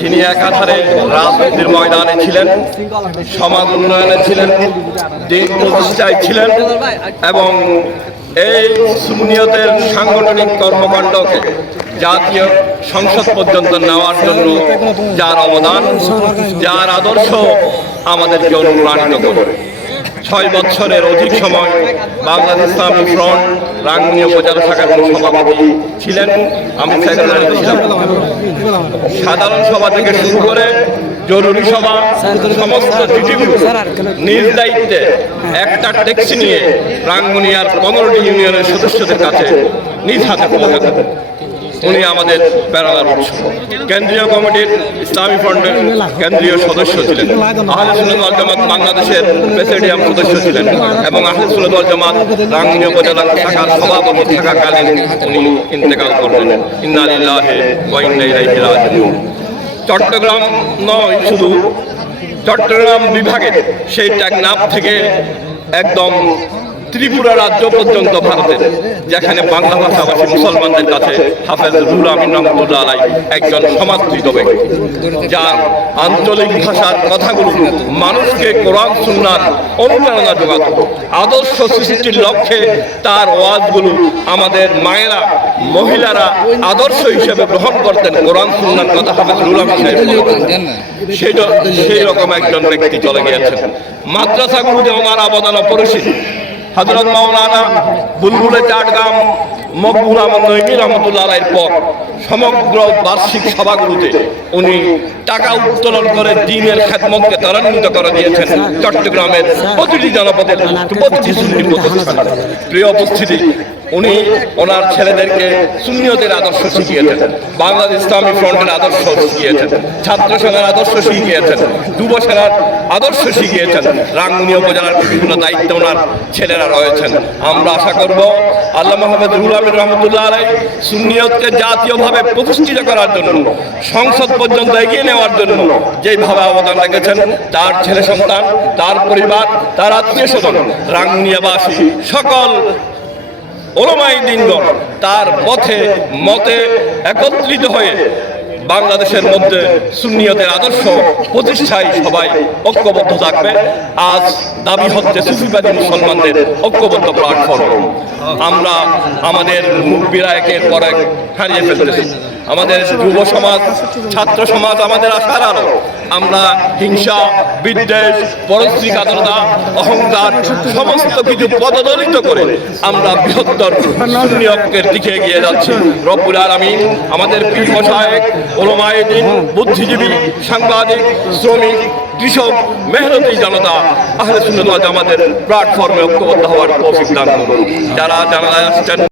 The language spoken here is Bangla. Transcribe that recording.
যিনি একাধারে রাজনীতির ময়দানে ছিলেন, সমাজ উন্নয়নে ছিলেন, দিন প্রতিষ্ঠায় ছিলেন এবং এই সুন্নিয়তের সাংগঠনিক কর্মকাণ্ডকে জাতীয় সংসদ পর্যন্ত নেওয়ার জন্য যার অবদান, যার আদর্শ আমাদেরকে অনুপ্রাণিত করে। 6 বছরের অধিক সময় বাংলাদেশ ইসলামী ফ্রন্ট রাঙ্গুনিয়া উপজেলা শাখার সভাপতি ছিলেন, আমি সেক্রেটারি ছিলাম। সাধারণ সভা থেকে শুরু করে জরুরি সভা, সমস্ত চিঠিগুলো নিজ দায়িত্বে একটা ট্যাক্সি নিয়ে রাঙ্গুনিয়ার 15টি ইউনিয়নের সদস্যদের কাছে নিজ হাতে পৌঁছে দেন। উনি আমাদের প্যারালাল উৎস। কেন্দ্রীয় কমিটির ইসলামী ফ্রন্টের কেন্দ্রীয় সদস্য ছিলেন, আহলে সুন্নাত ওয়াল জামাত বাংলাদেশের প্রেসিডিয়াম সদস্য ছিলেন এবং আহলে সুন্নাত ওয়াল জামাত রাঙ্গুনিয়া উপজেলা শাখার সভাপতি থাকাকালীন উনি ইন্তেকাল করলেন। ইন্না লিল্লাহি ওয়া ইন্না ইলাইহি রাজিউন। চট্টগ্রাম নয়, শুধু চট্টগ্রাম বিভাগের সেই টেকনাফ থেকে একদম ত্রিপুরা রাজ্য পর্যন্ত ভারতের, যেখানে বাংলা ভাষাভাষী মুসলমানদের কাছে হাফেজ রুহুল আমিন রহমতুল্লাহ আলাইহি একজন সমাদৃত ব্যক্তি, যার আঞ্চলিক ভাষার কথাগুলো মানুষকে কোরআন সুন্নাহর অনুপ্রেরণা যোগাত। আদর্শ সৃষ্টির লক্ষ্যে তার ওয়াজগুলো আমাদের মায়েরা, মহিলারা আদর্শ হিসেবে গ্রহণ করতেন। কোরআন সুন্নাহর কথা হাফেজ রুহুল আমিন সেই রকম একজন ব্যক্তি চলে গিয়েছেন। মাদ্রাসাগুলোতে ওনার অবদান অপরিসীম। হযরত মাওলানা বুলবুলে চাটগাম মকবুল আহমদ নঈমী রহমতুল্লাহ আলাইহির পর সমগ্র বার্ষিক সভাগুলোতে উনি টাকা উত্তোলন করে দ্বীনের খেদমতকে ত্বরান্বিত করে দিয়েছেন চট্টগ্রামের প্রতিটি জনপদের প্রতিটি সুন্নি প্রতিষ্ঠানে। প্রিয় উপস্থিতি, উনি ওনার ছেলেদেরকে সুন্নিয়তের আদর্শ শিখিয়েছেন, বাংলাদেশ ইসলামী ফ্রন্টের আদর্শ শিখিয়েছেন, ছাত্র সেনার আদর্শ শিখিয়েছেন, যুব সেনার আদর্শ শিখিয়েছেন। রাঙ্গুনিয়া উপজেলার বিভিন্ন দায়িত্বে ওনার ছেলেরা রয়েছেন। আমরা আশা করব আল্লাহ মুহাম্মদ রুহুল আমিন রহমতুল্লাহ আলাইহি সুন্নিয়তকে জাতীয়ভাবে প্রতিষ্ঠিত করার জন্য, সংসদ পর্যন্ত এগিয়ে নেওয়ার জন্য যেভাবে অবদান রেখেছেন, তার ছেলে সন্তান, তার পরিবার, তার আত্মীয় স্বজন, রাঙ্গুনিয়াবাসী সকল ওলামায়ে দ্বীনগণ তার পথে মতে একত্রিত হয়ে বাংলাদেশের মধ্যে সুন্নিয়তের আদর্শ প্রতিষ্ঠায় সবাই ঐক্যবদ্ধ থাকবে। আজ দাবি হচ্ছে সুফিবাদী মুসলমানদের ঐক্যবদ্ধ প্ল্যাটফর্ম। আমরা আমাদের মুরব্বীরা একের পর এক হারিয়ে ফেলতেছি। আমাদের যুব সমাজ, ছাত্র সমাজ আমাদের আশার আলো। আমরা হিংসা, বিদ্বেষ, পরশ্রীকাতরতা, অহংকার সমস্ত কিছু পদদলিত করে আমরা বৃহত্তর সুন্নি ঐক্যের দিকে এগিয়ে যাচ্ছি। রব্বুল আলামিন আমাদের পীর মাশায়েখ, উলামায়ে দ্বীন, বুদ্ধিজীবী, সাংবাদিক, শ্রমিক, কৃষক, মেহনতি জনতা আহলে সুন্নাত ওয়াল জামাতের প্ল্যাটফর্মে ঐক্যবদ্ধ হওয়ার তৌফিক দান করুন। যারা জানালায় আসছেন